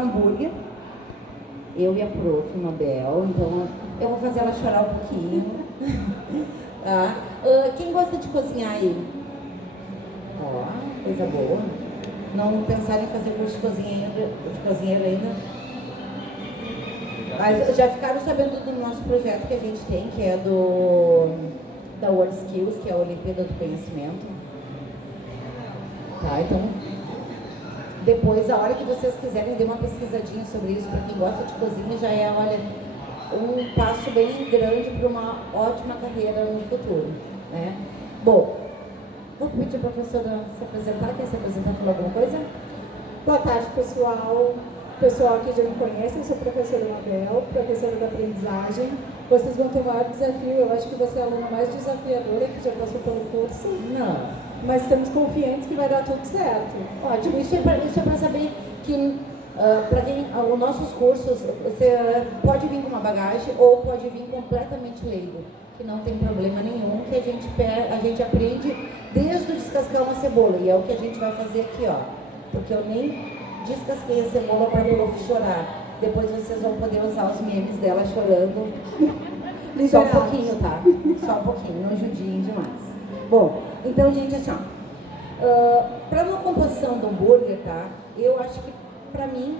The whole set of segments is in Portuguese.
hambúrguer, eu e a prof. Mabel, então eu vou fazer ela chorar um pouquinho. Tá? Quem gosta de cozinhar aí? Ó, coisa boa. Não pensaram em fazer curso de cozinheiro ainda? Mas já ficaram sabendo do nosso projeto que a gente tem, que é da World Skills, que é a Olimpíada do Conhecimento. Tá, então, depois, a hora que vocês quiserem, dê uma pesquisadinha sobre isso. Para quem gosta de cozinha, já é, olha, um passo bem grande para uma ótima carreira no futuro, né? Bom, vou pedir para a professora se apresentar. Quer se apresentar com alguma coisa? Boa tarde, pessoal. Pessoal que já me conhece, eu sou a professora Mabel, professora da aprendizagem. Vocês vão ter o maior desafio, eu acho que você é a aluna mais desafiadora que já passou pelo curso. Não. Mas estamos confiantes que vai dar tudo certo. Ótimo, isso é para saber que para quem os nossos cursos, você pode vir com uma bagagem ou pode vir completamente leigo, que não tem problema nenhum, que a gente aprende desde o descascar uma cebola, e é o que a gente vai fazer aqui, ó. Porque eu nem descasquei a cebola para a prof chorar. Depois vocês vão poder usar os memes dela chorando. Só um pouquinho, tá? Só um pouquinho, não judiem demais. Bom, então, gente, assim, ó. Para uma composição do hambúrguer, tá? Eu acho que, para mim,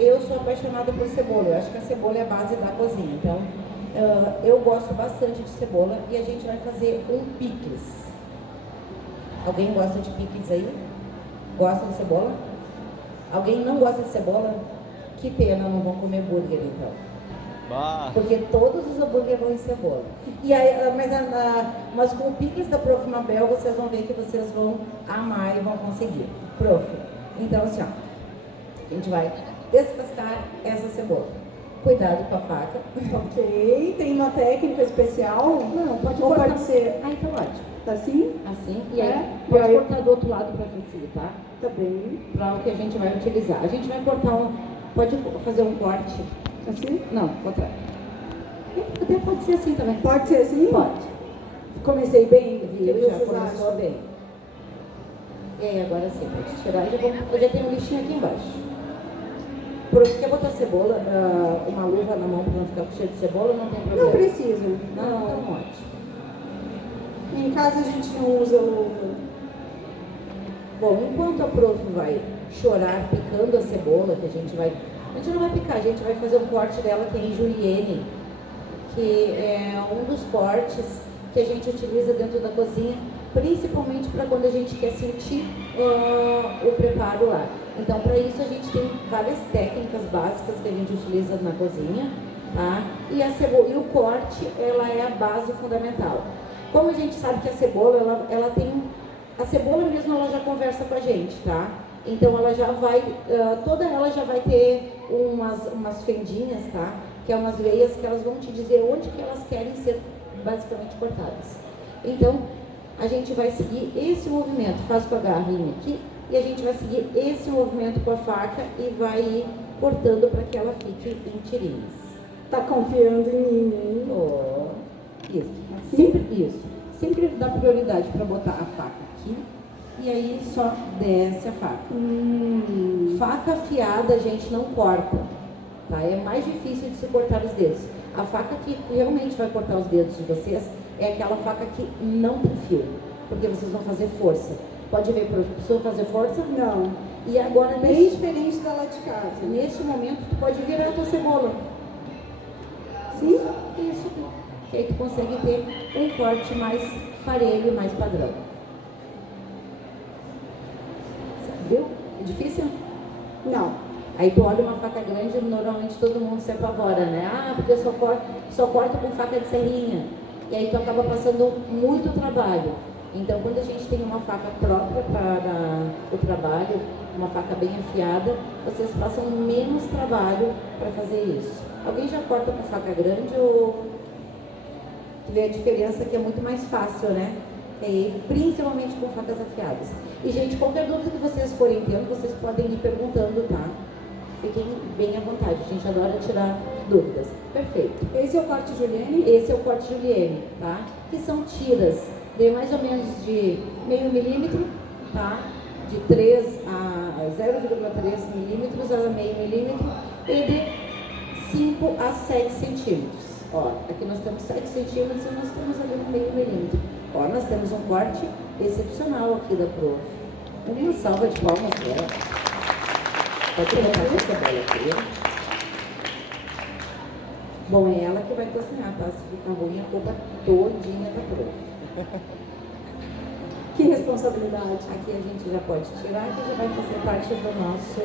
eu sou apaixonada por cebola. Eu acho que a cebola é a base da cozinha. Então, eu gosto bastante de cebola e a gente vai fazer um picles. Alguém gosta de picles aí? Gosta de cebola? Alguém não gosta de cebola? Que pena, não vão comer hambúrguer então. Bah. Porque todos os hambúrgueres vão em cebola. E aí, mas com o picles da Prof. Mabel, vocês vão ver que vocês vão amar e vão conseguir. Prof. Então, assim, ó. A gente vai descascar essa cebola. Cuidado com a faca. Ok, tem uma técnica especial? Não, pode Ou cortar. pode ser Ah, então ótimo. tá assim? Assim, e aí É? pode E aí? cortar do outro lado para facilitar. Tá bem. Para o que a gente vai utilizar. A gente vai cortar pode fazer um corte. Assim? Não, contrário. Até pode ser assim também. Pode ser assim? Pode. Comecei bem? Viu? O que Já vocês começou acham? bem. E aí, agora sim, pode tirar. Eu já tenho um lixinho aqui embaixo. Quer botar cebola, uma luva na mão para não ficar cheio de cebola? Não tem problema. Não preciso. Não, então ótimo. Em casa a gente não usa luva. Bom, enquanto a prof vai chorar picando a cebola, que a gente não vai picar, a gente vai fazer um corte dela que é em julienne, que é um dos cortes que a gente utiliza dentro da cozinha, principalmente para quando a gente quer sentir o preparo lá. Então, para isso a gente tem várias técnicas básicas que a gente utiliza na cozinha, tá? E a cebola, e o corte, ela é a base fundamental. Como a gente sabe que a cebola, ela tem... A cebola mesmo, ela já conversa com a gente, tá? Então, ela já vai... toda ela já vai ter umas fendinhas, tá? Que é umas veias que elas vão te dizer onde que elas querem ser basicamente cortadas. Então, a gente vai seguir esse movimento. Faz com a garrinha aqui. E a gente vai seguir esse movimento com a faca e vai ir cortando para que ela fique em tirinhas. Tá confiando em mim, hein? Oh, isso. Assim? Sempre isso. Sempre dá prioridade para botar a faca aqui e aí só desce a faca. Faca afiada a gente não corta, tá? É mais difícil de se cortar os dedos. A faca que realmente vai cortar os dedos de vocês é aquela faca que não tem fio, porque vocês vão fazer força. Pode ver, professor, fazer força? Não. E agora, Bem diferente da lá de casa. neste momento, tu pode virar a tua cebola. Sim? Isso aqui. Que aí tu consegue ter um corte mais parelho, mais padrão. Viu? É difícil? Não. Aí tu olha uma faca grande, normalmente todo mundo se apavora, né? Ah, porque eu só corto com faca de serrinha. E aí tu acaba passando muito trabalho. Então, quando a gente tem uma faca própria para o trabalho, uma faca bem afiada, vocês passam menos trabalho para fazer isso. Alguém já corta com faca grande ou... Tu vê a diferença que é muito mais fácil, né? E, principalmente com facas afiadas. E, gente, qualquer dúvida que vocês forem tendo, vocês podem ir perguntando, tá? Fiquem bem à vontade, a gente adora tirar dúvidas. Perfeito. Esse é o corte julienne? Esse é o corte julienne, tá? Que são tiras de mais ou menos de meio milímetro, tá? de 3 a 0,3 milímetros a meio milímetro e de 5 a 7 centímetros. Ó, aqui nós temos 7 centímetros e nós temos ali no meio milímetro. Ó, nós temos um corte excepcional aqui da prof. Uma salva de palmas dela. Pode colocar essa cebola aqui. Bom, é ela que vai cozinhar, tá? Se ficar ruim, a culpa todinha da prof. Que responsabilidade. Aqui a gente já pode tirar, que já vai fazer parte do nosso...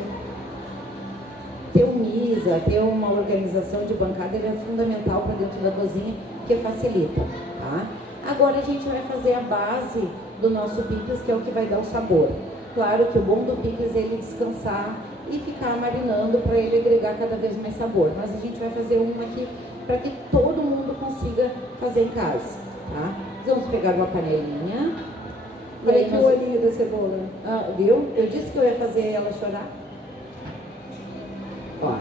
Ter um MISA, ter uma organização de bancada, ele é fundamental para dentro da cozinha, que facilita, tá? Agora a gente vai fazer a base do nosso picles, que é o que vai dar o sabor. Claro que o bom do picles é ele descansar e ficar marinando para ele agregar cada vez mais sabor. Mas a gente vai fazer uma aqui para que todo mundo consiga fazer em casa, tá? Vamos pegar uma panelinha. Olha aqui o olhinho da cebola. Ah, viu? Eu disse que eu ia fazer ela chorar. Ó.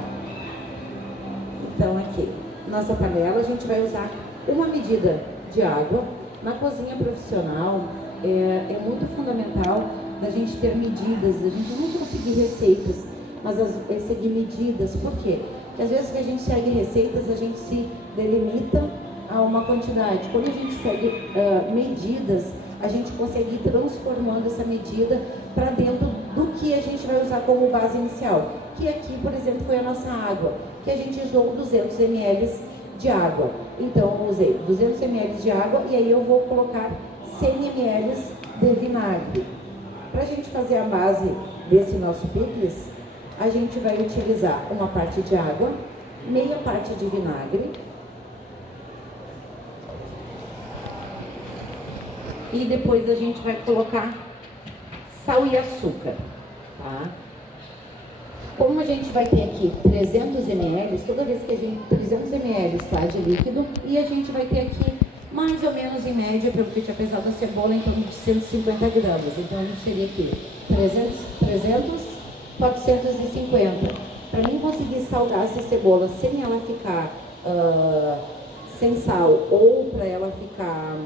Então aqui, nossa panela, a gente vai usar uma medida de água. Na cozinha profissional, é muito fundamental da gente ter medidas, da gente não conseguir receitas, mas seguir medidas. Por quê? Porque às vezes que a gente segue receitas, a gente se delimita a uma quantidade. Quando a gente segue medidas, a gente consegue ir transformando essa medida para dentro do que a gente vai usar como base inicial. Que aqui, por exemplo, foi a nossa água, que a gente usou 200 ml de água. Então, eu usei 200 ml de água e aí eu vou colocar 100 ml de vinagre. Para a gente fazer a base desse nosso picles, a gente vai utilizar uma parte de água, meia parte de vinagre e depois a gente vai colocar sal e açúcar, tá? Como a gente vai ter aqui 300 ml, toda vez que a gente 300 ml está de líquido, e a gente vai ter aqui mais ou menos em média, pelo que eu tinha pesado a cebola, em torno de 150 gramas. Então a gente teria aqui 300, 450. Para mim conseguir salgar essa cebola sem ela ficar sem sal ou para ela ficar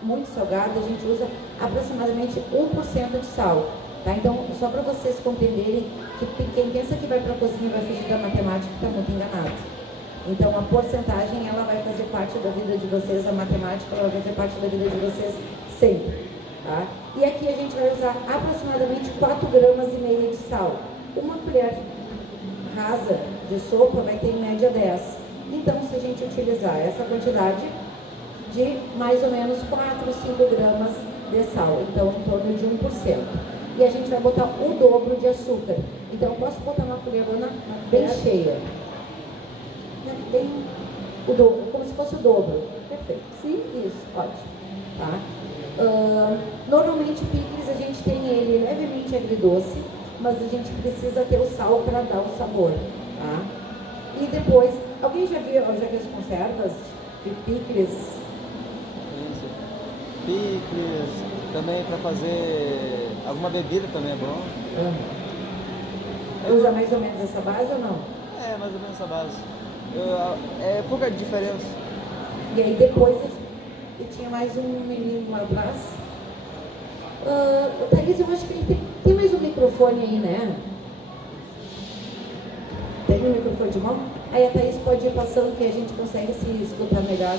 muito salgada, a gente usa aproximadamente 1% de sal. Tá? Então, só para vocês compreenderem que quem pensa que vai para a cozinha vai fugir da matemática está muito enganado. Então, a porcentagem ela vai fazer parte da vida de vocês, a matemática ela vai fazer parte da vida de vocês sempre. Tá? E aqui a gente vai usar aproximadamente 4,5 gramas de sal. Uma colher rasa de sopa vai ter em média 10. Então, se a gente utilizar essa quantidade de mais ou menos 4, 5 gramas de sal, então em torno de 1%. E a gente vai botar o dobro de açúcar. Então, eu posso botar uma colherona bem cheia. Bem o dobro, como se fosse o dobro. Perfeito. Sim, isso, pode. Tá? Normalmente, picles a gente tem ele levemente agridoce, mas a gente precisa ter o sal para dar o sabor. Tá? E depois, alguém já viu as conservas de picles? Picles, também para fazer alguma bebida também é bom. Usa mais ou menos essa base ou não? É, mais ou menos essa base. É pouca diferença. E aí depois eu tinha mais um menino lá atrás. Thaís, eu acho que ele tem mais um microfone aí, né? Tem um microfone de mão? Aí a Thaís pode ir passando que a gente consegue se escutar melhor.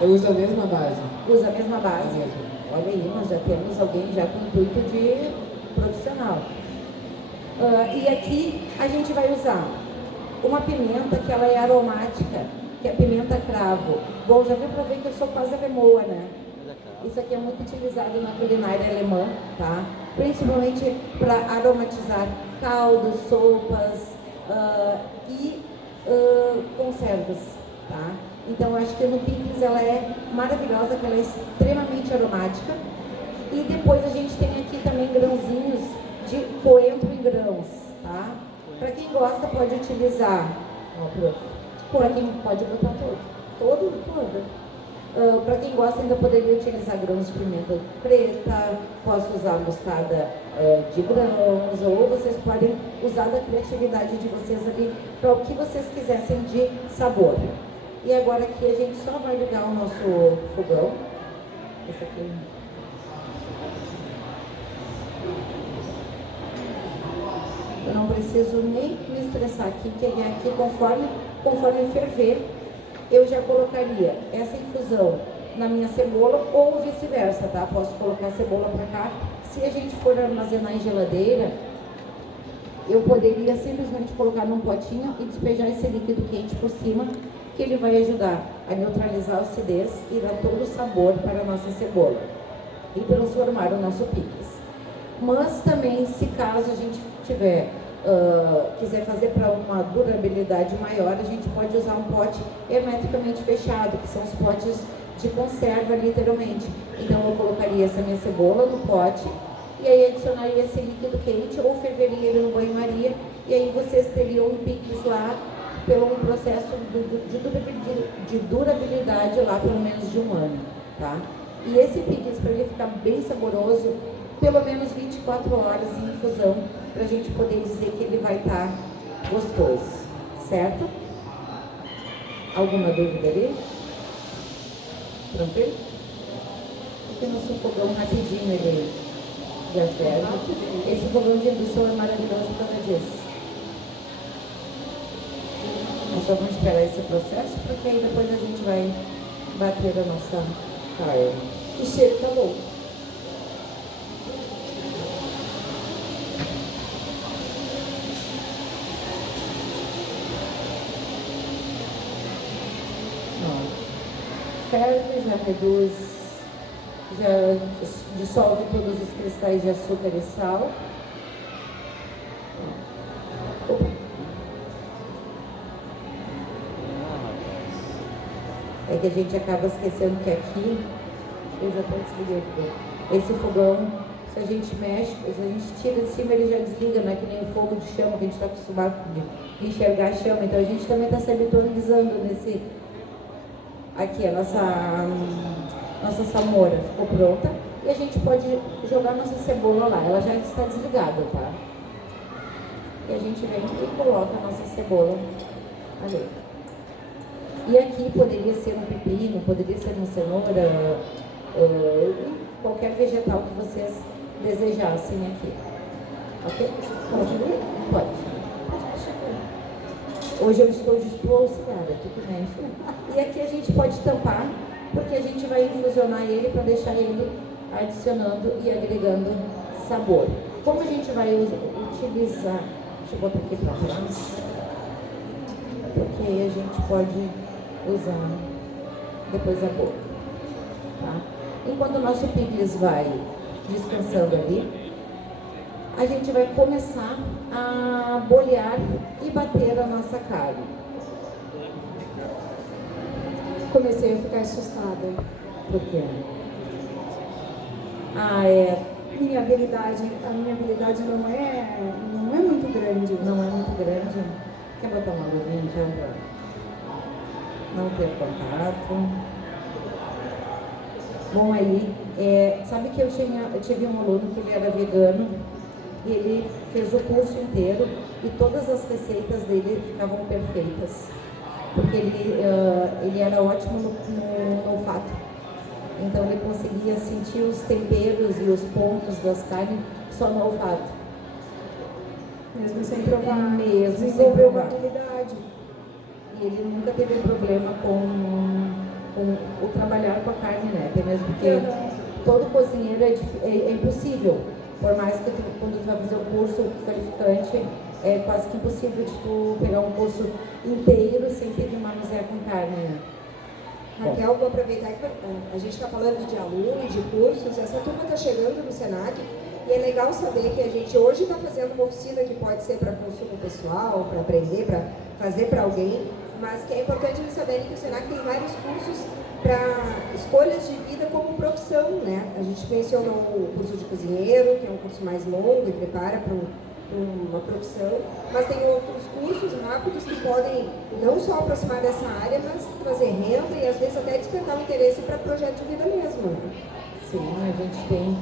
Eu uso a mesma base. Usa a mesma base. Olha aí, nós já temos alguém já com intuito de profissional. E aqui a gente vai usar uma pimenta que ela é aromática, que é a pimenta cravo. Bom, já deu para ver que eu sou quase alemoa, né? Isso aqui é muito utilizado na culinária alemã, tá? Principalmente para aromatizar caldos, sopas e conservas, tá? Então, eu acho que no picles ela é maravilhosa, que ela é extremamente aromática. E depois a gente tem aqui também grãozinhos de coentro em grãos, tá? Para quem gosta, pode utilizar. Para quem pode botar todo. Para quem gosta, ainda poderia utilizar grãos de pimenta preta, posso usar mostarda de grãos, ou vocês podem usar da criatividade de vocês ali para o que vocês quisessem de sabor. E agora aqui a gente só vai ligar o nosso fogão. Esse aqui. Eu não preciso nem me estressar aqui, que é aqui conforme ferver, eu já colocaria essa infusão na minha cebola ou vice-versa, tá? Posso colocar a cebola para cá. Se a gente for armazenar em geladeira, eu poderia simplesmente colocar num potinho e despejar esse líquido quente por cima, que ele vai ajudar a neutralizar a acidez e dar todo o sabor para a nossa cebola e transformar o nosso picles. Mas também, se caso a gente quiser fazer para uma durabilidade maior, a gente pode usar um pote hermeticamente fechado, que são os potes de conserva, literalmente. Então eu colocaria essa minha cebola no pote e aí adicionaria esse líquido quente ou ferveria ele no banho-maria, e aí vocês teriam um picles lá pelo um processo de durabilidade lá pelo menos de um ano, tá? E esse picles, para ele ficar bem saboroso, pelo menos 24 horas em infusão, para a gente poder dizer que ele vai estar gostoso, certo? Alguma dúvida ali? Tranquilo? Aqui no nosso fogão rapidinho ele já ferve. Esse fogão de indução é maravilhoso por causa disso. Nós só vamos esperar esse processo, porque aí depois a gente vai bater a nossa carne. O cheiro tá bom. Ferve, já reduz, já dissolve todos os cristais de açúcar e sal. É que a gente acaba esquecendo que aqui, eu já até desliguei aqui, esse fogão, se a gente mexe, se a gente tira de cima, ele já desliga, não é que nem o fogo de chama que a gente está acostumado de enxergar a chama. Então a gente também está se habitualizando nesse. Aqui a nossa salmoura ficou pronta e a gente pode jogar nossa cebola lá, ela já está desligada, tá? E a gente vem e coloca a nossa cebola ali. E aqui poderia ser um pepino, poderia ser uma cenoura, qualquer vegetal que vocês desejassem aqui. Ok? Pode vir? Pode. Hoje eu estou disposta, cara, tudo bem. E aqui a gente pode tampar, porque a gente vai infusionar ele para deixar ele adicionando e agregando sabor. Como a gente vai utilizar, deixa eu botar aqui para trás, porque aí a gente pode usar depois a boca, tá? Enquanto o nosso picles vai descansando ali, a gente vai começar a bolhar e bater a nossa carne. Comecei a ficar assustada. Por quê? A minha habilidade não é muito grande. Não é muito grande. Quer botar uma luvinha então para não ter contato? Bom, aí, sabe que eu tive um aluno que ele era vegano. E ele fez o curso inteiro e todas as receitas dele ficavam perfeitas, porque ele era ótimo no olfato. Então ele conseguia sentir os temperos e os pontos das carnes só no olfato. Mesmo sem provar, Mesmo sem desenvolveu uma provar. habilidade. E ele nunca teve problema com o trabalhar com a carne, né? Até mesmo porque todo cozinheiro é impossível. Por mais que quando tu vai fazer um curso qualificante, é quase que impossível de tu pegar um curso inteiro sem ter que manusear com carne, né? Raquel, vou aproveitar que a gente está falando de alunos, de cursos, essa turma está chegando no Senac e é legal saber que a gente hoje está fazendo uma oficina que pode ser para consumo pessoal, para aprender, para fazer para alguém, mas que é importante eles saberem que o Senac tem vários cursos para escolhas de vida como profissão, né? A gente mencionou o curso de cozinheiro, que é um curso mais longo e prepara para uma profissão, mas tem outros cursos rápidos que podem não só aproximar dessa área, mas trazer renda e às vezes até despertar o interesse para projeto de vida mesmo. Né? Sim, a gente tem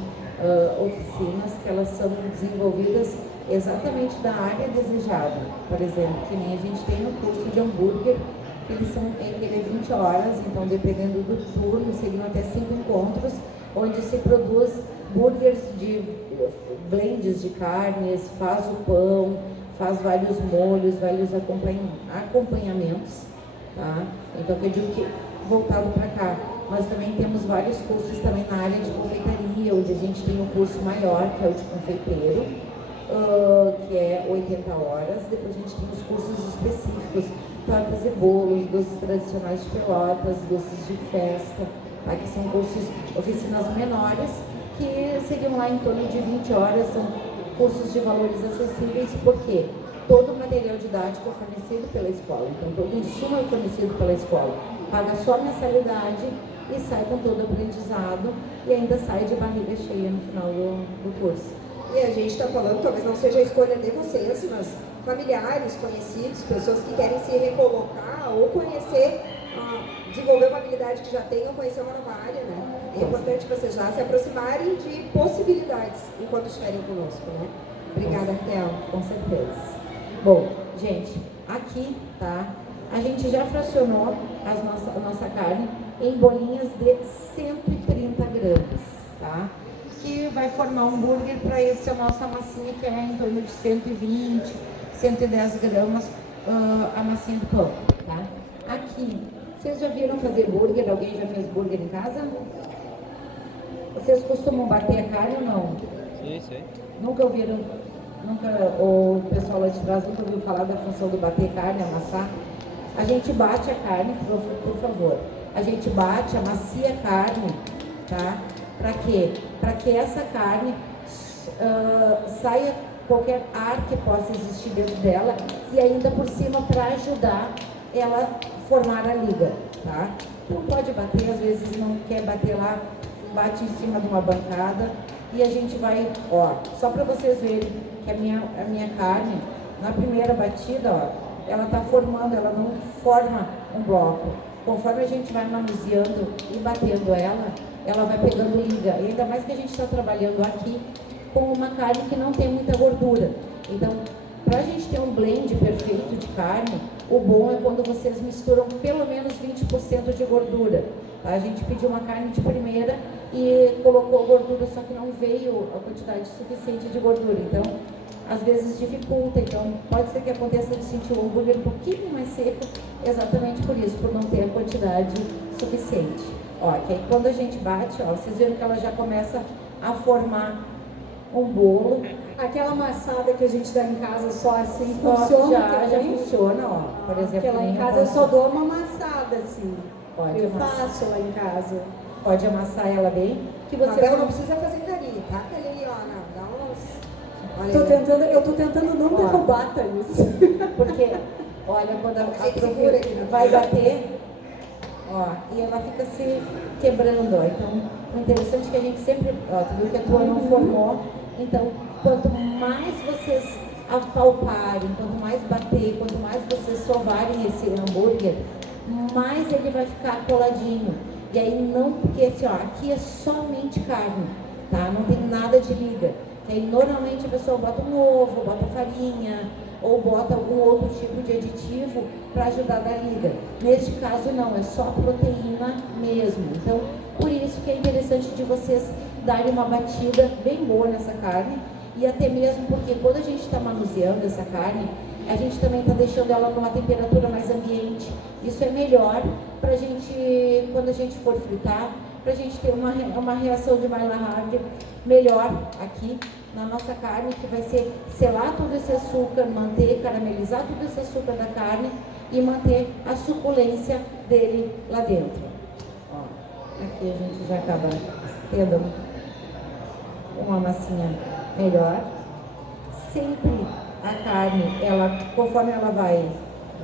oficinas que elas são desenvolvidas exatamente da área desejada. Por exemplo, que nem a gente tem um curso de hambúrguer Ele é 20 horas, então dependendo do turno, seriam até 5 encontros, onde se produz burgers de blends de carnes, faz o pão, faz vários molhos, vários acompanhamentos, tá? Então, eu digo que voltado para cá, nós também temos vários cursos também na área de confeitaria, onde a gente tem um curso maior, que é o de confeiteiro, que é 80 horas. Depois a gente tem os cursos específicos, tortas e bolos, doces tradicionais de Pelotas, doces de festa, tá? Que são cursos, oficinas menores, que seriam lá em torno de 20 horas, são cursos de valores acessíveis, porque todo o material didático é fornecido pela escola, então todo o insumo é fornecido pela escola, paga só a mensalidade e sai com todo o aprendizado e ainda sai de barriga cheia no final do curso. E a gente está falando, talvez não seja a escolha de vocês, mas familiares, conhecidos, pessoas que querem se recolocar ou conhecer, desenvolver uma habilidade que já tem ou conhecer uma nova área, né? É importante vocês já se aproximarem de possibilidades enquanto estiverem conosco, né? Obrigada, Raquel. Com certeza. Bom, gente, aqui, tá? A gente já fracionou a nossa carne em bolinhas de 130 gramas, tá? Que vai formar um hambúrguer para essa nossa massinha, que é em torno de 120, 110 gramas a massinha do pão, tá? Aqui, vocês já viram fazer burger? Alguém já fez burger em casa? Vocês costumam bater a carne ou não? Sim, sim. Nunca ouviram, o pessoal lá de trás nunca ouviu falar da função do bater carne, amassar? A gente bate a carne, por favor. A gente bate, amacia a carne, tá? Para quê? Para que essa carne saia qualquer ar que possa existir dentro dela e ainda por cima para ajudar ela a formar a liga, tá? Não pode bater, às vezes não quer bater lá, bate em cima de uma bancada e a gente vai, ó, só para vocês verem que a minha carne, na primeira batida, ó, ela tá formando, ela não forma um bloco. Conforme a gente vai manuseando e batendo ela vai pegando liga. E ainda mais que a gente está trabalhando aqui com uma carne que não tem muita gordura. Então, para a gente ter um blend perfeito de carne, o bom é quando vocês misturam pelo menos 20% de gordura. Tá? A gente pediu uma carne de primeira e colocou gordura, só que não veio a quantidade suficiente de gordura. Então, às vezes dificulta. Então, pode ser que aconteça de sentir o hambúrguer um pouquinho mais seco, exatamente por isso, por não ter a quantidade suficiente. Ó, que aí quando a gente bate, ó, vocês viram que ela já começa a formar um bolo. Aquela amassada que a gente dá em casa só assim, Só funciona? já funciona, ó. Por exemplo, Porque lá em nem casa eu só dou uma amassada assim. Pode eu amassar. faço lá em casa. Pode amassar ela bem, que você Mabel não precisa fazer carinho, tá? Ali, ó, não, dá uns... Olha Eu tô tentando não Ó. derrubar, Thaís. Porque, olha, quando A gente segura aqui, né? vai bater, ó, e ela fica se quebrando, ó. Então, o interessante é que a gente sempre, ó, tu viu que a tua não formou, então, quanto mais vocês apalparem, quanto mais bater, quanto mais vocês sovarem esse hambúrguer, mais ele vai ficar coladinho. E aí não, porque assim, ó, aqui é somente carne, tá? Não tem nada de liga. E aí normalmente a pessoa bota um ovo, bota farinha, ou bota algum outro tipo de aditivo para ajudar a dar liga. Neste caso não, é só proteína mesmo. Então, por isso que é interessante de vocês darem uma batida bem boa nessa carne, e até mesmo porque quando a gente está manuseando essa carne, a gente também está deixando ela numa temperatura mais ambiente. Isso é melhor para a gente, quando a gente for fritar, para a gente ter uma reação de Maillard melhor aqui na nossa carne, que vai ser selar todo esse açúcar, manter, caramelizar todo esse açúcar da carne e manter a suculência dele lá dentro. Ó, aqui a gente já acaba tendo uma massinha melhor. Sempre a carne, ela, conforme ela vai,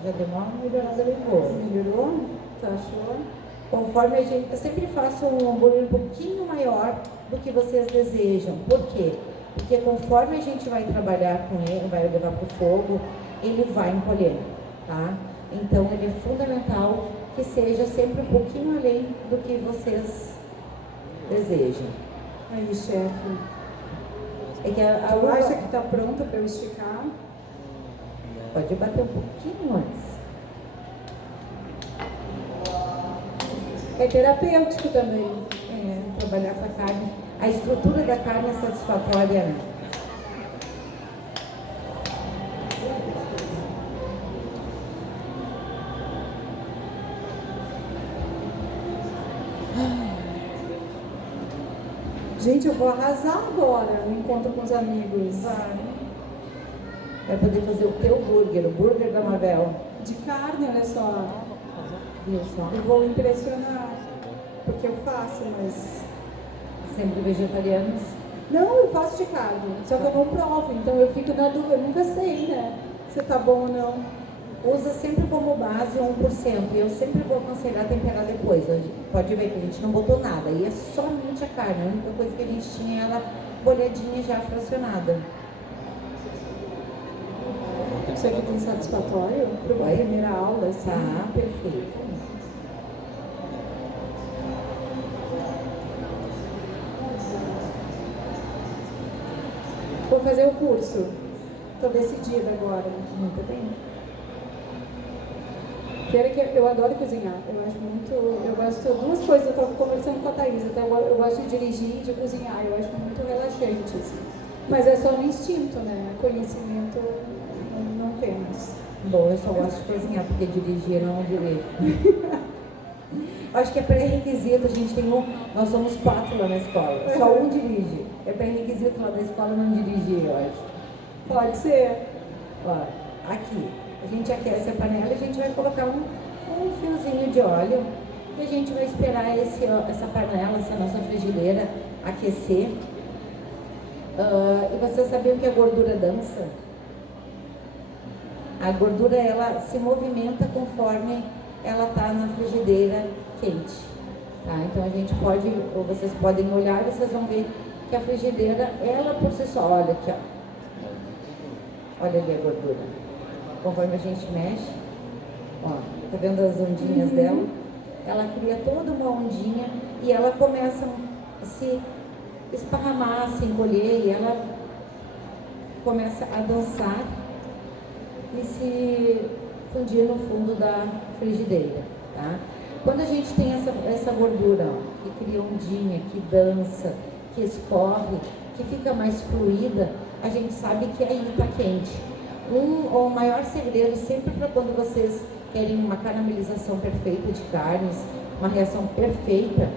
já deu uma melhorada bem boa. Melhorou? Tá achou? Conforme a gente, eu sempre faço um hambúrguer um pouquinho maior do que vocês desejam. Por quê? Porque conforme a gente vai trabalhar com ele, vai levar para o fogo, ele vai encolher, tá? Então, ele é fundamental que seja sempre um pouquinho além do que vocês desejam. Aí, chefe. É que a Tu uva acha que tá pronta para eu esticar? pode bater um pouquinho antes. É terapêutico também. Trabalhar com a carne. A estrutura da carne é satisfatória, né? Gente, eu vou arrasar agora no encontro com os amigos. Vai poder fazer o teu burger, o burger da Mabel. De carne, olha só. Viu só? Eu vou impressionar. Porque eu faço, mas... Sempre vegetarianos. Não, eu faço de carne. Só que eu não provo, então eu fico na dúvida. Eu nunca sei, né? Se tá bom ou não. Usa sempre como base 1%. E eu sempre vou aconselhar temperar depois. Pode ver que a gente não botou nada. E é somente a carne. A única coisa que a gente tinha era bolhadinha já fracionada. Isso aqui tem satisfatório para uma primeira aula, assim. Tá, perfeito. Vou fazer o curso. Estou decidida agora. Muito bem. Eu adoro cozinhar. Eu acho muito. Eu gosto. Duas coisas. Eu estava conversando com a Thaís. Até eu gosto de dirigir e de cozinhar. Eu acho muito relaxante. Assim. Mas é só no instinto, né? Conhecimento não temos. Bom, eu só gosto de cozinhar, porque dirigir eu não dirijo. Acho que é pré-requisito, nós somos 4 lá na escola, só um dirige. É pré-requisito lá da escola não dirigir, eu acho. Pode ser. Ó, aqui, a gente aquece a panela e a gente vai colocar um fiozinho de óleo e a gente vai esperar essa panela, essa nossa frigideira aquecer. E vocês sabiam que a gordura dança? A gordura, ela se movimenta conforme ela está na frigideira quente, tá? Então a gente pode, ou vocês podem olhar e vocês vão ver que a frigideira, ela por si só, olha aqui, ó. Olha ali a gordura. Conforme a gente mexe, ó, tá vendo as ondinhas dela? Ela cria toda uma ondinha e ela começa a se esparramar, a se encolher, e ela começa a dançar e se fundir no fundo da frigideira, tá? Quando a gente tem essa gordura, ó, que cria ondinha, que dança, que escorre, que fica mais fluida, a gente sabe que aí está quente. O maior segredo, sempre para quando vocês querem uma caramelização perfeita de carnes, uma reação perfeita,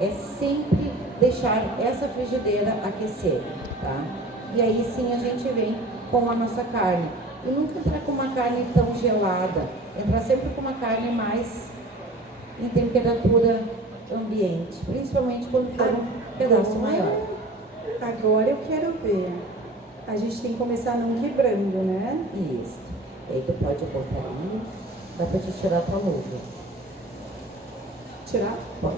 é sempre deixar essa frigideira aquecer, tá? E aí sim a gente vem com a nossa carne. E nunca entrar com uma carne tão gelada, entrar sempre com uma carne mais em temperatura ambiente, principalmente quando for um pedaço maior. Agora eu quero ver. A gente tem que começar não quebrando, né? Isso. E aí tu pode botar ali, dá pra te tirar tua luva. Tirar? Pode.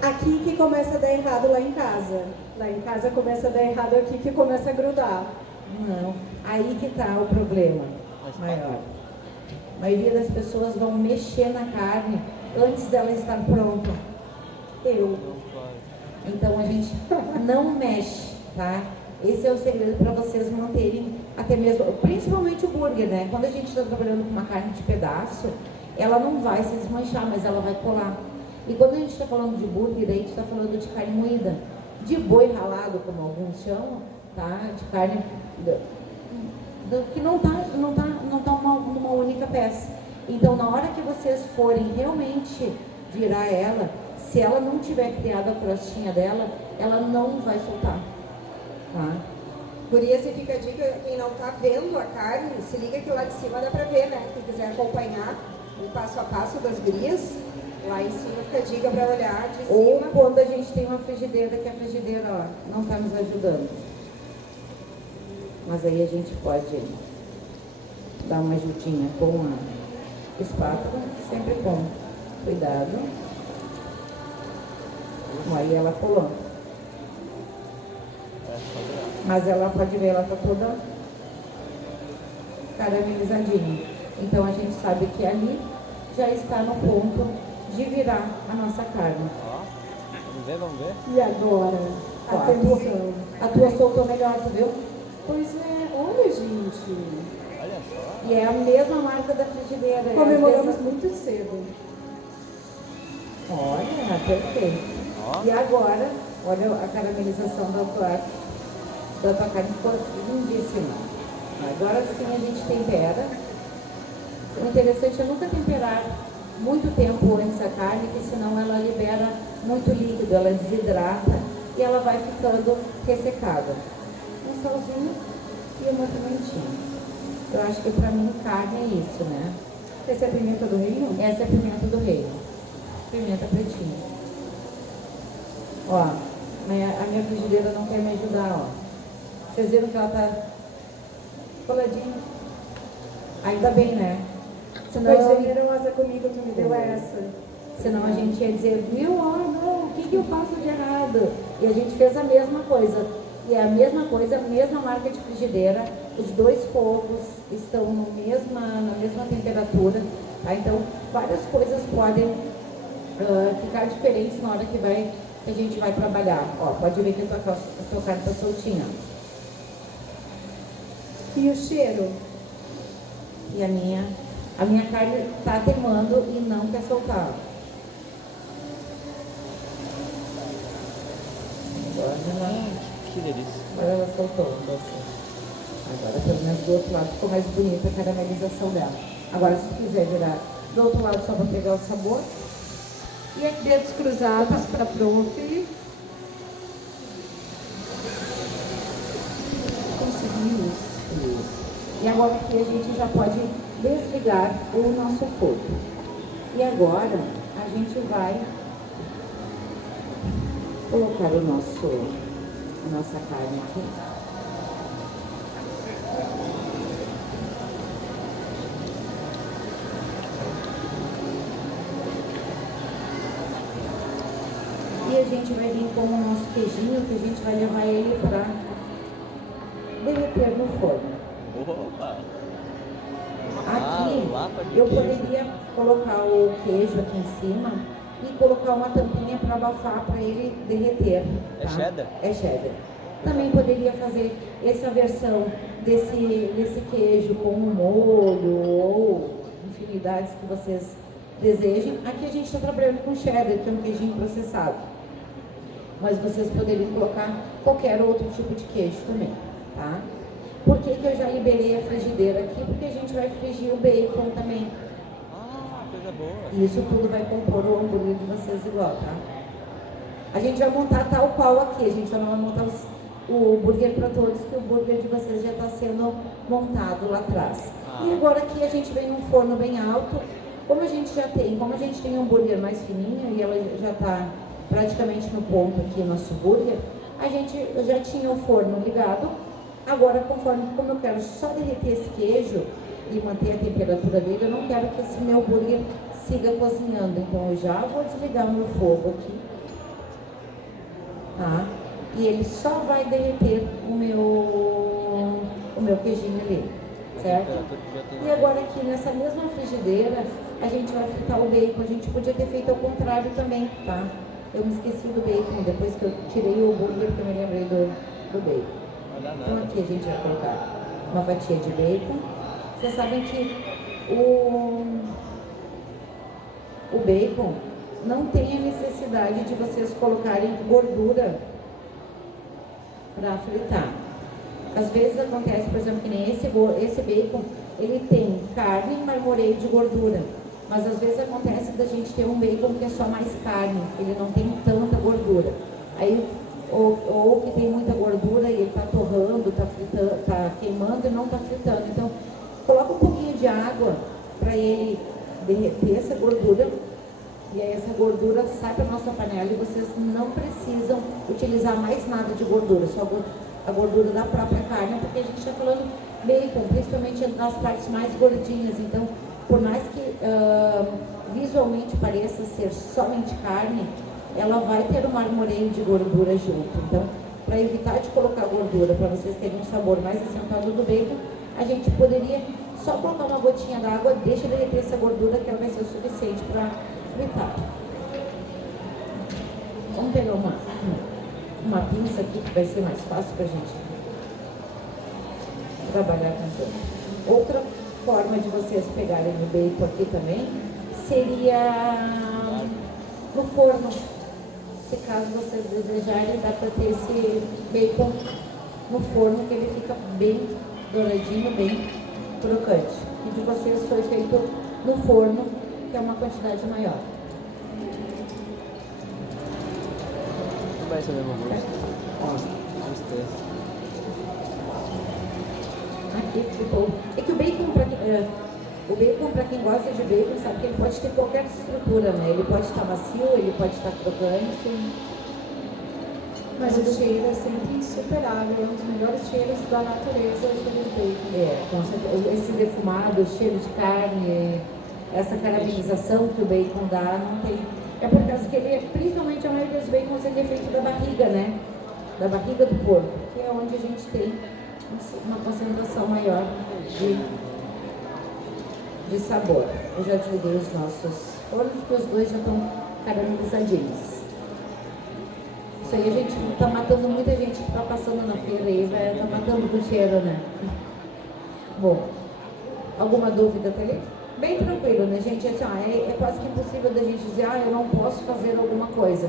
Aqui que começa a dar errado lá em casa. Lá em casa começa a dar errado aqui que começa a grudar. Não, aí que tá o problema maior. A maioria das pessoas vão mexer na carne antes dela estar pronta. Então a gente não mexe, tá? Esse é o segredo para vocês manterem até mesmo, principalmente o burger, né? Quando a gente está trabalhando com uma carne de pedaço, ela não vai se desmanchar, mas ela vai colar. E quando a gente está falando de burger, aí a gente está falando de carne moída, de boi ralado, como alguns chamam, tá? De carne que não tá numa única peça. Então, na hora que vocês forem realmente virar ela, se ela não tiver criado a crostinha dela, ela não vai soltar, tá? Gurias, e fica a dica, quem não tá vendo a carne, se liga que lá de cima dá pra ver, né? Quem quiser acompanhar o passo a passo das gurias, lá em cima fica a dica pra olhar de cima. Ou quando a gente tem uma frigideira, que a frigideira, ó, não tá nos ajudando. Mas aí a gente pode dar uma ajudinha com a espátula, sempre com cuidado. Aí ela colou. Mas ela pode ver, ela tá toda caramelizadinha. Então a gente sabe que ali já está no ponto de virar a nossa carne. Vamos ver? E agora? Ó, Atenção. a tua soltou melhor, tu viu? Pois é, olha, gente. Olha só. E é a mesma marca da frigideira. E às Comemoramos vezes- muito cedo. Olha, perfeito. Ó. E agora, olha a caramelização da tua carne, ficou lindíssima. Agora sim a gente tempera. O interessante é nunca temperar muito tempo antes a carne, porque senão ela libera muito líquido, ela desidrata e ela vai ficando ressecada. Um salzinho e uma pimentinha. Eu acho que pra mim carne é isso, né? Essa é a pimenta do reino? Essa é a pimenta do reino. Pimenta pretinha. Ó, a minha frigideira não quer me ajudar, ó. Vocês viram que ela tá coladinha? Ainda bem, né? Senão, Foi generosa comigo, tu me deu essa. senão a gente ia dizer, viu, ó, não, o que eu faço de errado? E a gente fez a mesma coisa. E é a mesma coisa, a mesma marca de frigideira, os dois fogos estão na mesma temperatura, tá? Então, várias coisas podem ficar diferentes na hora que a gente vai trabalhar. Ó, pode ver que a tua carne tá soltinha. E o cheiro? E a minha carne tá teimando e não quer soltar. Que delícia. Agora ela soltou. Agora, pelo menos do outro lado, ficou mais bonita a caramelização dela. Agora, se quiser virar do outro lado só para pegar o sabor. E aqui dedos cruzados para prof. Conseguimos. E agora aqui a gente já pode desligar o nosso fogo. E agora a gente vai colocar a nossa carne aqui. E a gente vai vir com o nosso queijinho, que a gente vai levar ele para derreter no forno. Opa! Aqui lapa de eu queijo. poderia colocar o queijo aqui em cima e colocar uma tampinha para abafar para ele derreter. É tá? cheddar? É cheddar. Também poderia fazer essa versão desse queijo com um molho ou infinidades que vocês desejem. Aqui a gente está trabalhando com cheddar, que é um queijinho processado. Mas vocês poderiam colocar qualquer outro tipo de queijo também, tá? Por que eu já liberei a frigideira aqui? Porque a gente vai frigir o bacon também. Ah, coisa boa. E isso tudo vai compor o hambúrguer de vocês igual, tá? A gente vai montar tal qual aqui, a gente só não vai montar o burger para todos, que o burger de vocês já está sendo montado lá atrás. E agora aqui a gente vem num forno bem alto. Como a gente tem um hambúrguer mais fininho e ela já está praticamente no ponto aqui, nosso burger, a gente já tinha o forno ligado. Agora, como eu quero só derreter esse queijo e manter a temperatura dele, eu não quero que esse meu burger siga cozinhando. Então, eu já vou desligar o meu fogo aqui, tá? E ele só vai derreter o meu queijinho ali, certo? E agora aqui nessa mesma frigideira, a gente vai fritar o bacon. A gente podia ter feito ao contrário também, tá? Eu me esqueci do bacon, depois que eu tirei o hambúrguer, que eu me lembrei do bacon. Então aqui a gente vai colocar uma fatia de bacon. Vocês sabem que o bacon não tem a necessidade de vocês colocarem gordura para fritar. Às vezes acontece, por exemplo, que nem esse bacon, ele tem carne e marmoreio de gordura. Mas às vezes acontece da gente ter um bacon que é só mais carne, ele não tem tanta gordura. Aí ou que tem muita gordura e ele está torrando, está fritando, está queimando e não está fritando. Então, coloca um pouquinho de água para ele derreter essa gordura. E aí essa gordura sai para a nossa panela e vocês não precisam utilizar mais nada de gordura, só a gordura da própria carne, porque a gente está falando bacon, principalmente nas partes mais gordinhas. Então, por mais que visualmente pareça ser somente carne, ela vai ter um marmoreio de gordura junto. Então, para evitar de colocar gordura, para vocês terem um sabor mais acentuado do bacon, a gente poderia só colocar uma gotinha d'água, deixa derreter essa gordura, que ela vai ser o suficiente para fritar. Vamos pegar uma pinça aqui, que vai ser mais fácil para a gente trabalhar com tudo. outra forma de vocês pegarem o bacon aqui também seria no forno. Se caso vocês desejarem, dá para ter esse bacon no forno, que ele fica bem douradinho, bem crocante. E de vocês foi feito no forno, que é uma quantidade maior. Não vai ser o mesmo gosto. Ó, Tristeza. aqui ficou. É que o bacon, para quem gosta de bacon, sabe que ele pode ter qualquer estrutura, né? Ele pode estar macio, ele pode estar crocante. Mas o cheiro é sempre insuperável, é um dos melhores cheiros da natureza, o cheiro de bacon. É, com certeza. Esse defumado, cheiro de carne, essa caramelização que o bacon dá, não tem. É por causa que ele, principalmente a maioria dos bacons, ele é feito da barriga, né? Da barriga do porco, que é onde a gente tem uma concentração maior de sabor. Eu já desliguei os nossos fornos, porque os dois já estão caramelizadinhos. Isso aí a gente está matando muita gente que está passando na feira aí, está matando do cheiro, né? Bom, alguma dúvida, Thalita? Bem tranquilo, né, gente? Assim, ó, é quase que impossível da gente dizer, eu não posso fazer alguma coisa.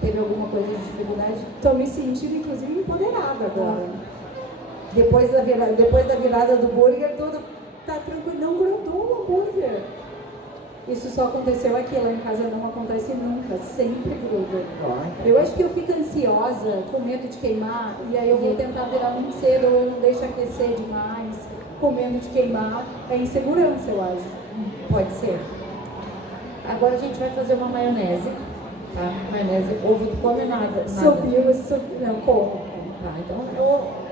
Teve alguma coisa de dificuldade? Estou me sentindo, inclusive, empoderada agora. Depois da virada do burger, tudo Tá tranquilo, não grudou o hambúrguer. Isso só aconteceu aqui, lá em casa não acontece nunca, sempre gruda. Eu acho que eu fico ansiosa, com medo de queimar, e aí eu vou tentar virar muito cedo, ou eu não deixo aquecer demais, com medo de queimar. É insegurança, eu acho. pode ser. Agora a gente vai fazer uma maionese, tá? Maionese, ovo não come nada. Subiu, não, como. Tá, então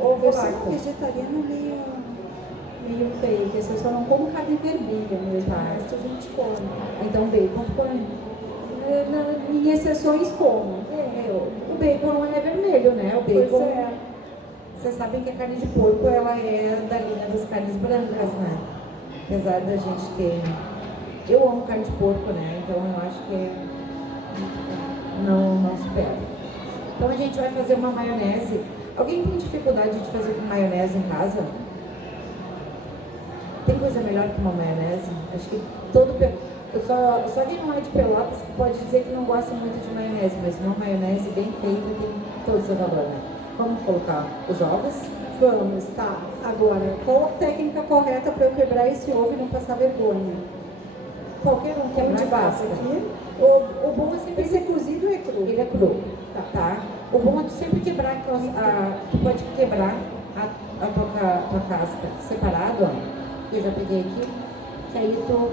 ovo Eu sou vaca. vegetariana meio fake, assim, eu só não como carne vermelha mesmo, Tá. o resto a gente come. Então bacon come. Em exceções como. O bacon não é vermelho, né? O bacon, Pois é. vocês sabem que a carne de porco, ela é da linha das carnes brancas, né? Apesar da gente ter... Eu amo carne de porco, né? Então eu acho que não se perde. Então a gente vai fazer uma maionese. Alguém tem dificuldade de fazer maionese em casa? Tem coisa melhor que uma maionese? Acho que só quem não é de Pelotas pode dizer que não gosta muito de maionese, mas uma maionese bem feita tem todo o seu valor, né? Vamos colocar os ovos. Vamos, tá. Agora, qual a técnica correta para eu quebrar esse ovo e não passar vergonha? Qualquer um Como de quebrar base casca. aqui? O bom é sempre Esse é cozido ou é cru? ele é cru, tá? O bom é tu sempre quebrar tu pode quebrar a tua casca separado, ó. Eu já peguei aqui, que aí tu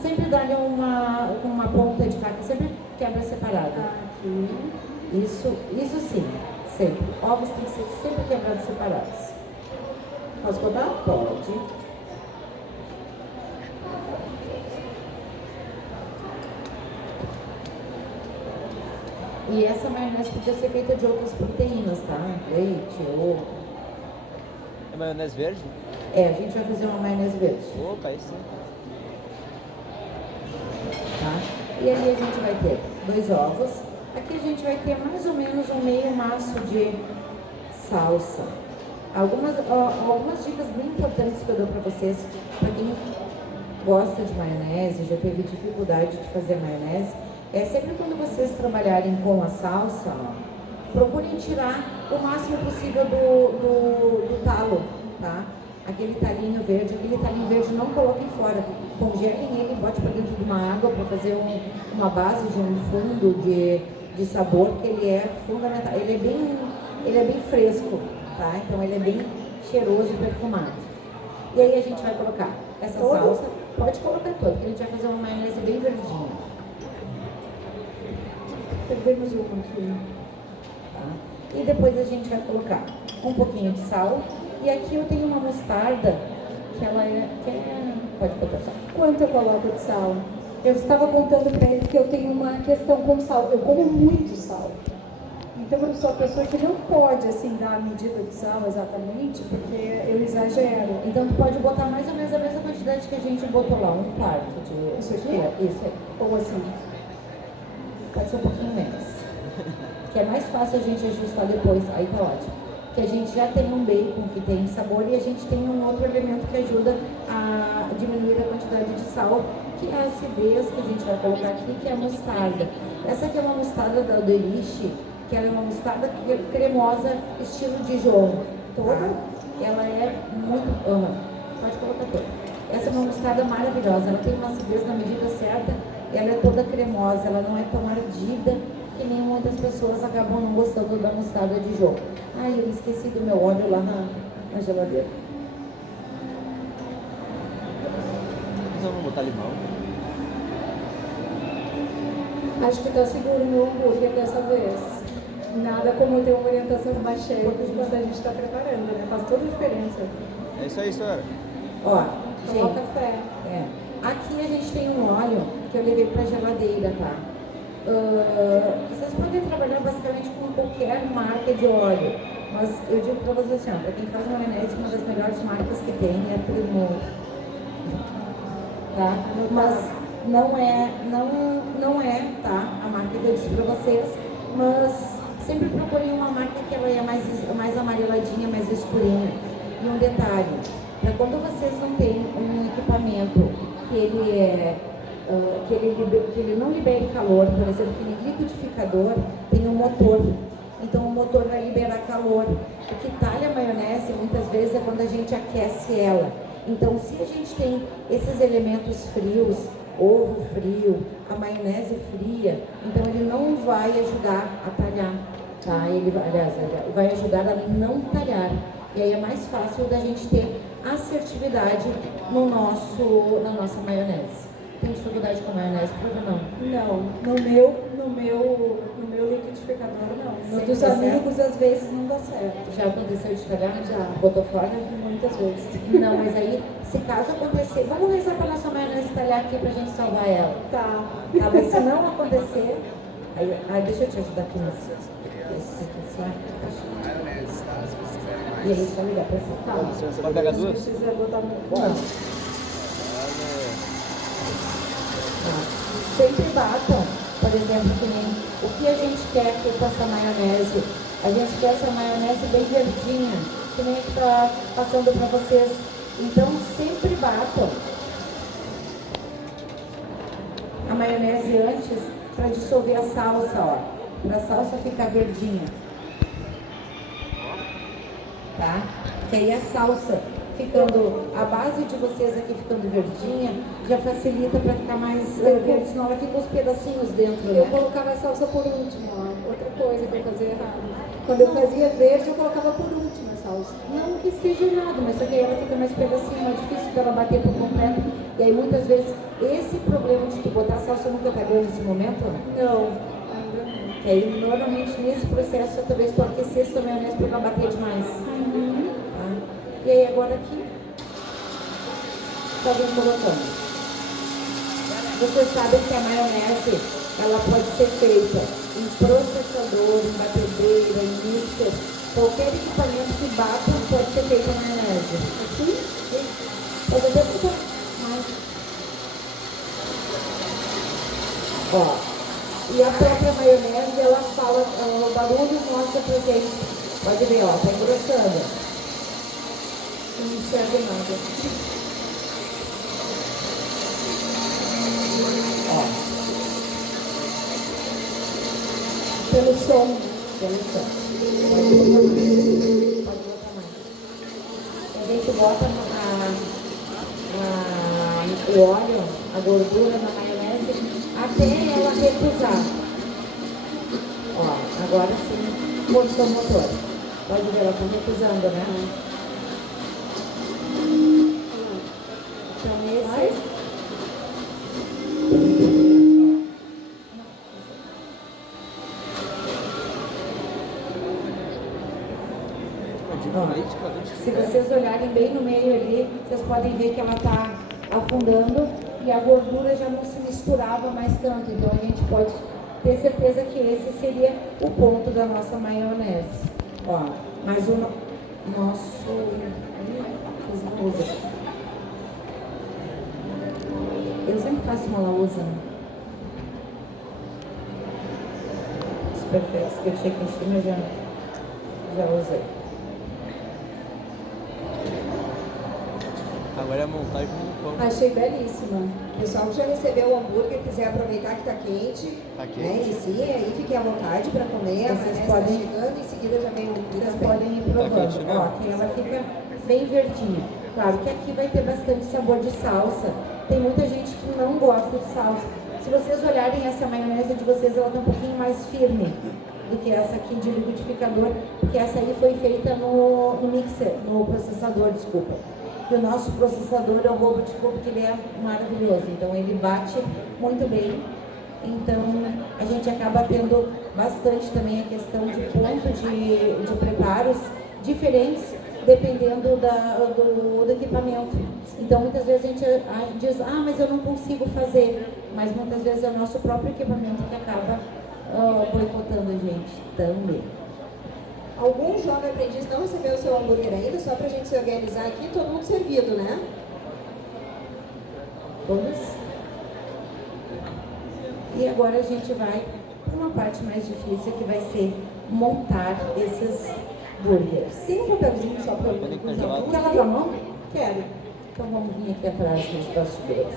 sempre dá-lhe uma ponta de faca, sempre quebra separado. Aqui. Isso sim, sempre. Ovos têm que ser sempre quebrados separados. Posso botar? Pode. E essa maionese podia ser feita de outras proteínas, tá? Leite, ovo. É maionese verde? A gente vai fazer uma maionese verde, Opa, aí sim. tá? E aí a gente vai ter 2 ovos. Aqui a gente vai ter mais ou menos um meio maço de salsa. Algumas dicas bem importantes que eu dou para vocês, para quem gosta de maionese, já teve dificuldade de fazer maionese, é sempre quando vocês trabalharem com a salsa, procurem tirar o máximo possível do talo, tá? Aquele talinho verde não coloquem fora, congelem ele, bote para dentro de uma água para fazer uma base de um fundo de sabor, que ele é fundamental. Ele é bem fresco, tá? Então ele é bem cheiroso e perfumado. E aí a gente vai colocar essa salsa, pode colocar toda, porque a gente vai fazer uma maionese bem verdinha. Perdemos uma aqui. Tá? E depois a gente vai colocar um pouquinho de sal. E aqui eu tenho uma mostarda, que ela pode botar sal. Quanto eu coloco de sal? Eu estava contando para eles que eu tenho uma questão com sal. Eu como muito sal. Então eu sou a pessoa que não pode assim dar a medida de sal exatamente, porque eu exagero. Então tu pode botar mais ou menos a mesma quantidade que a gente botou lá, 1/4 de... Isso aqui? Isso aí. Ou assim. Pode ser um pouquinho menos. Que é mais fácil a gente ajustar depois. Aí tá ótimo. que a gente já tem um bacon que tem sabor e a gente tem um outro elemento que ajuda a diminuir a quantidade de sal, que é a acidez que a gente vai colocar aqui, que é a mostarda. Essa aqui é uma mostarda da Delice, que ela é uma mostarda cremosa, estilo Dijon. Toda, ela é muito... pode colocar toda. Essa é uma mostarda maravilhosa, ela tem uma acidez na medida certa, ela é toda cremosa, ela não é tão ardida, que nem muitas pessoas acabam não gostando da mostarda Dijon. Ai, eu esqueci do meu óleo lá na geladeira. Mas vamos botar limão. Acho que está seguro no hambúrguer dessa vez. Nada como ter uma orientação mais cheia quando a gente está preparando, né? Faz toda a diferença. É isso aí, senhora. Ó, Coloca gente, fé. aqui a gente tem um óleo que eu levei para geladeira, tá? Vocês podem trabalhar basicamente com qualquer marca de óleo, mas eu digo para vocês assim, para quem faz maionese, uma das melhores marcas que tem é a Primo, tá? Mas não é, tá? A marca que eu disse para vocês, mas sempre procurem uma marca que ela é mais amareladinha, mais escurinha. E um detalhe, para quando vocês não têm um equipamento que ele não libere calor, por exemplo, que nem liquidificador, tem um motor. Então o motor vai liberar calor. O que talha a maionese muitas vezes é quando a gente aquece ela. Então se a gente tem esses elementos frios, ovo frio, a maionese fria, então ele não vai ajudar a talhar, tá? Ele vai ajudar a não talhar. E aí é mais fácil da gente ter assertividade na nossa maionese. Tem dificuldade com maionese, prova não? Não, no meu liquidificador não. No Sempre dos dá amigos às vezes não dá certo. Já aconteceu de talhar? Já. Botou fora? Muitas vezes. Não, mas aí, se caso acontecer, vamos rezar para nossa maionese talhar aqui pra gente salvar ela. Tá. Tá, mas se não acontecer, aí deixa eu te ajudar aqui nesse aqui, certo? E aí, só ligar pra essa calma. Você vai pegar duas? Precisa botar no... Não. Tá. Sempre batam, por exemplo, que nem o que a gente quer aqui com essa maionese. A gente quer essa maionese bem verdinha, que nem que tá passando para vocês. Então, sempre batam a maionese antes para dissolver a salsa, ó. Para a salsa ficar verdinha. Tá? Que aí a salsa ficando, a base de vocês aqui ficando verdinha, já facilita para ficar mais verde, senão ela fica uns pedacinhos dentro, Eu né? colocava a salsa por último, ó. Outra coisa que eu fazia errado. Quando eu fazia verde, eu colocava por último a salsa. Não que esteja errado, mas só que aí ela fica mais pedacinho, mais difícil para ela bater por completo. E aí muitas vezes esse problema de tu botar a salsa no cantador nesse momento, né? Não, ainda não. Que aí normalmente nesse processo eu talvez tu aquecesse tua maionese para ela bater demais. Tá? E aí agora aqui, só vem colocando. Vocês sabem que a maionese, ela pode ser feita em processador, em batedeira, em mixer, qualquer equipamento que bata pode ser feita a maionese. Assim? Pode até botar mais. Ó, e a própria maionese, ela fala, o barulho mostra pra gente. Pode ver, ó, tá engrossando. Não serve nada. Pelo som. Pelo som. Pode botar mais. Pode botar mais. A gente bota o óleo, a gordura na maionese, até ela recusar. Ó, agora sim, forçou o motor. Pode ver, ela tá recusando, né? Então esse... Se vocês olharem bem no meio ali, vocês podem ver que ela está afundando e a gordura já não se misturava mais tanto. Então a gente pode ter certeza que esse seria o ponto da nossa maionese. Ó, mas o nosso... Eu sempre faço uma lausa. Os perfeitos que eu tinha aqui em cima já usei. Agora é montar e comer no pão. Achei belíssima. O pessoal que já recebeu o hambúrguer, quiser aproveitar que está quente, Tá quente. né? Inicia aí, fiquem à vontade para comer. Vocês Né? podem- Está chegando, em seguida já vem o Vocês também. podem ir Tá provando. quente, né? Ó, que ela fica bem verdinha. Claro que aqui vai ter bastante sabor de salsa. Tem muita gente que não gosta de salsa. Se vocês olharem essa maionese de vocês, ela tá um pouquinho mais firme do que essa aqui de liquidificador, porque essa aí foi feita no mixer, no processador, desculpa. E o nosso processador é o Robot Cup, que ele é maravilhoso, então ele bate muito bem. Então a gente acaba tendo bastante também a questão de ponto de preparos diferentes, dependendo do equipamento. Então muitas vezes a gente diz, mas eu não consigo fazer, mas muitas vezes é o nosso próprio equipamento que acaba boicotando a gente também. Algum jovem aprendiz não recebeu o seu hambúrguer ainda, só para a gente se organizar aqui, todo mundo servido, né? Vamos? E agora a gente vai para uma parte mais difícil, que vai ser montar esses burgers. Tem um papelzinho só para Pode que tá gelado. Quer lavar a mão? Quero. Então vamos vir aqui atrás nos bastidores.